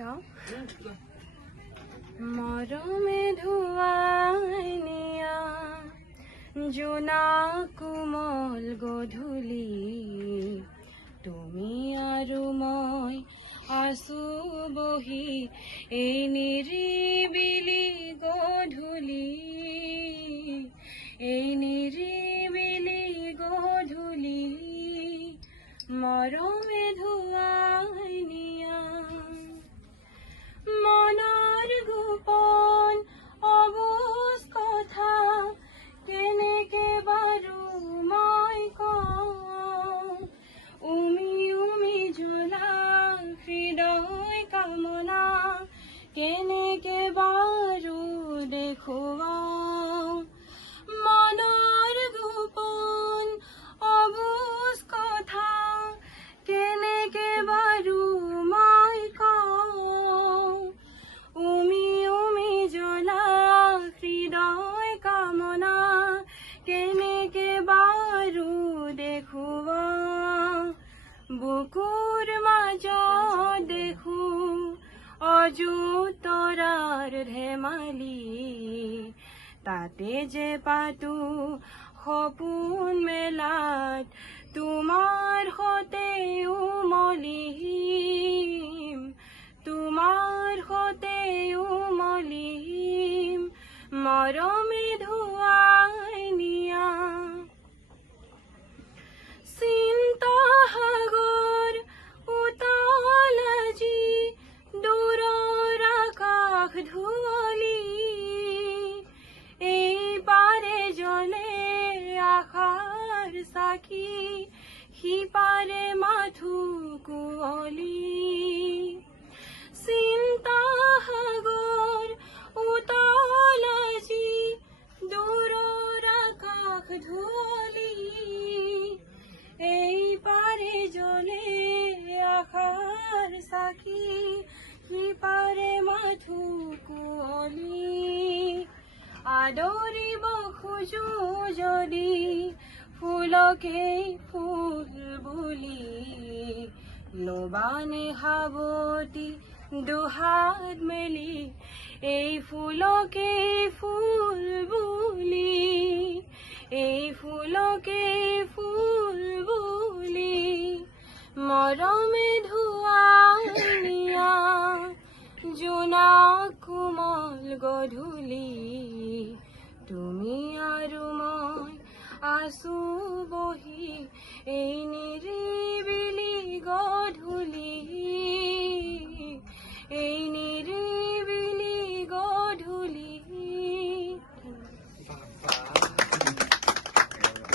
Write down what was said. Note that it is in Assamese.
গাও মৰমে ধুৱাই নিয়া জোনা কোমল গধূলি তুমি আৰু মই আছো বহি এই নিৰিবিলি গধূলি এই নিৰিবিলি গধূলি মৰমে ধুৱাই নিয়া মনৰ গোপন অবুজ কথা কেনেকে বাৰু মই কওঁ উমি উমি জ্বলা হৃদয় কামনা কেনেকে বাৰু দেখুৱাওঁ মনৰ গোপন অবুজ কথা কেনেকে বাৰু মই কওঁ উমি উমি জ্বলা হৃদয় কামনা কেনেকে বাৰু দেখুৱাওঁ বুকুৰ মাজত দেখো অযুতৰাৰ ধেমালি তাতে যে পাতো সপোন মেলাত তোমাৰ সতে উমলিম তোমাৰ সতে উমলিম মৰমে ধুৱাই নিয়া চিন্তা সাগৰ উতাল আজি দূৰৰ আকাশ ধুৱলি এই পাৰে জ্বলে আশাৰ চাকি সিপাৰে মাথো কুঁৱলী চিন্তা সাগৰ উতাল আজি দূৰৰ আকাশ ধুৱলি এই পাৰে জ্বলে আশাৰ চাকি সিপাৰে মাথো কুঁৱলী আদৰিব খোজো যদি ফুলকেই ফুল বুলি লবানে সাৱটি দুহাত মেলি এই ফুলকেই ফুল বুলি এই ফুলকেই ফুল বুলি মৰমে ধুৱাই নিয়া জোনা কোমল গধূলি তুমি আৰু মই আছো বহি এই নিৰিবিলি গধূলি